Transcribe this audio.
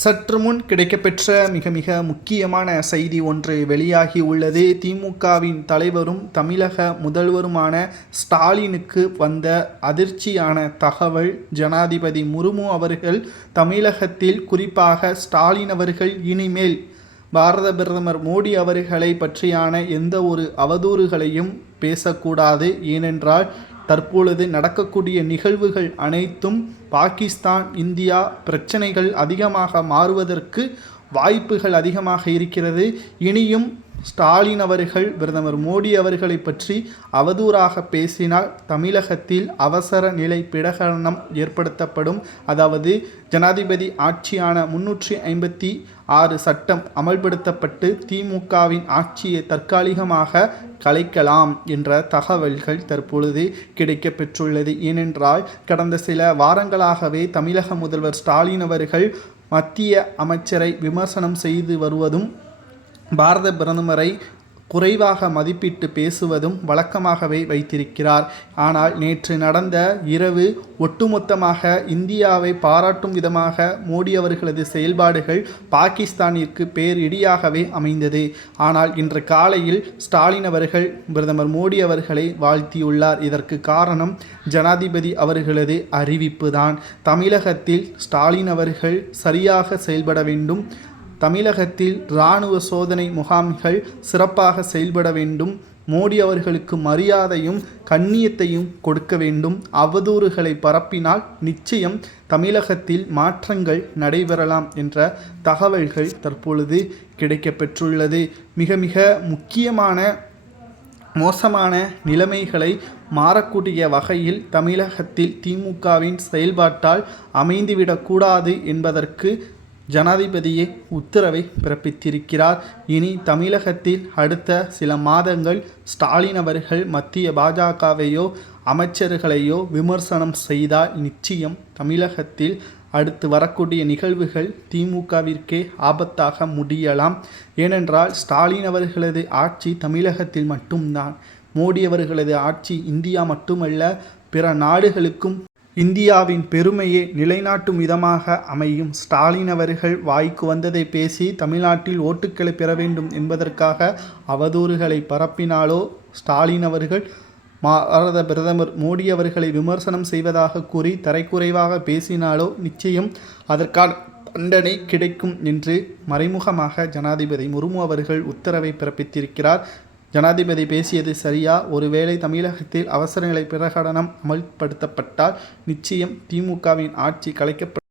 சற்று முன் கிடைக்கப்பெற்ற மிக மிக முக்கியமான செய்தி ஒன்று வெளியாகி உள்ளது. திமுகவின் தலைவரும் தமிழக முதல்வருமான ஸ்டாலினுக்கு வந்த அதிர்ச்சியான தகவல். ஜனாதிபதி முர்மு அவர்கள் தமிழகத்தில், குறிப்பாக ஸ்டாலின் அவர்கள் இனிமேல் பாரத பிரதமர் மோடி அவர்களை பற்றியான எந்த ஒரு அவதூறுகளையும் பேசக்கூடாது. ஏனென்றால் தற்பொழுது நடக்கக்கூடிய நிகழ்வுகள் அனைத்தும் பாகிஸ்தான் இந்தியா பிரச்சனைகள் அதிகமாக மாறுவதற்கு வாய்ப்புகள் அதிகமாக இருக்கிறது. இனியும் ஸ்டாலின் அவர்கள் பிரதமர் மோடி அவர்களை பற்றி அவதூறாக பேசினால் தமிழகத்தில் அவசர நிலை பிரகடனம் ஏற்படுத்தப்படும். அதாவது ஜனாதிபதி ஆட்சியான 356 சட்டம் அமல்படுத்தப்பட்டு திமுகவின் ஆட்சியை தற்காலிகமாக கலைக்கலாம் என்ற தகவல்கள் தற்பொழுது கிடைக்கப்பெற்றுள்ளது. ஏனென்றால் கடந்த சில வாரங்களாகவே தமிழக முதல்வர் ஸ்டாலின் அவர்கள் மத்திய அமைச்சரை விமர்சனம் செய்து வருவதும், பாரத பிரதமரை குறைவாக மதிப்பிட்டு பேசுவதும் வழக்கமாகவே வைத்திருக்கிறார். ஆனால் நேற்று நடந்த இரவு ஒட்டுமொத்தமாக இந்தியாவை பாராட்டும் விதமாக மோடி அவர்களது செயல்பாடுகள் பாகிஸ்தானிற்கு பேரிடியாகவே அமைந்தது. ஆனால் இன்று காலையில் ஸ்டாலின் அவர்கள் பிரதமர் மோடி அவர்களை வாழ்த்தியுள்ளார். இதற்கு காரணம் ஜனாதிபதி அவர்களது அறிவிப்பு தான். தமிழகத்தில் ஸ்டாலின் அவர்கள் சரியாக செயல்பட வேண்டும். தமிழகத்தில் இராணுவ சோதனை முகாம்கள் சிறப்பாக செயல்பட வேண்டும். மோடி அவர்களுக்கு மரியாதையும் கண்ணியத்தையும் கொடுக்க வேண்டும். அவதூறுகளை பரப்பினால் நிச்சயம் தமிழகத்தில் மாற்றங்கள் நடைபெறலாம் என்ற தகவல்கள் தற்பொழுது கிடைக்கப்பெற்றுள்ளது. மிக மிக முக்கியமான மோசமான நிலைமைகளை மாறக்கூடிய வகையில் தமிழகத்தில் திமுகவின் செயல்பாட்டால் அமைந்துவிடக்கூடாது என்பதற்கு ஜனாதிபதியே உத்தரவை பிறப்பித்திருக்கிறார். இனி தமிழகத்தில் அடுத்த சில மாதங்கள் ஸ்டாலின் அவர்கள் மத்திய பாஜகவையோ அமைச்சர்களையோ விமர்சனம் செய்தால் நிச்சயம் தமிழகத்தில் அடுத்து வரக்கூடிய நிகழ்வுகள் திமுகவிற்கே ஆபத்தாக முடியலாம். ஏனென்றால் ஸ்டாலின் அவர்களது ஆட்சி தமிழகத்தில் மட்டும்தான். மோடி அவர்களது ஆட்சி இந்தியா மட்டுமல்ல, பிற நாடுகளுக்கும் இந்தியாவின் பெருமையை நிலைநாட்டும் விதமாக அமையும். ஸ்டாலின் அவர்கள் வாய்க்கு வந்ததை பேசி தமிழ்நாட்டில் ஓட்டுக்களை பெற வேண்டும் என்பதற்காக அவதூறுகளை பரப்பினாலோ, ஸ்டாலின் அவர்கள் பாரத பிரதமர் மோடி அவர்களை விமர்சனம் செய்வதாக கூறி தரைக்குறைவாக பேசினாலோ நிச்சயம் அதற்கான தண்டனை கிடைக்கும் என்று மறைமுகமாக ஜனாதிபதி முர்மு அவர்கள் உத்தரவை பிறப்பித்திருக்கிறார். ஜனாதிபதி பேசியது சரியா? ஒருவேளை தமிழகத்தில் அவசர நிலை பிரகடனம் அமல்படுத்தப்பட்டால் நிச்சயம் திமுகவின் ஆட்சி கலைக்கப்படும்.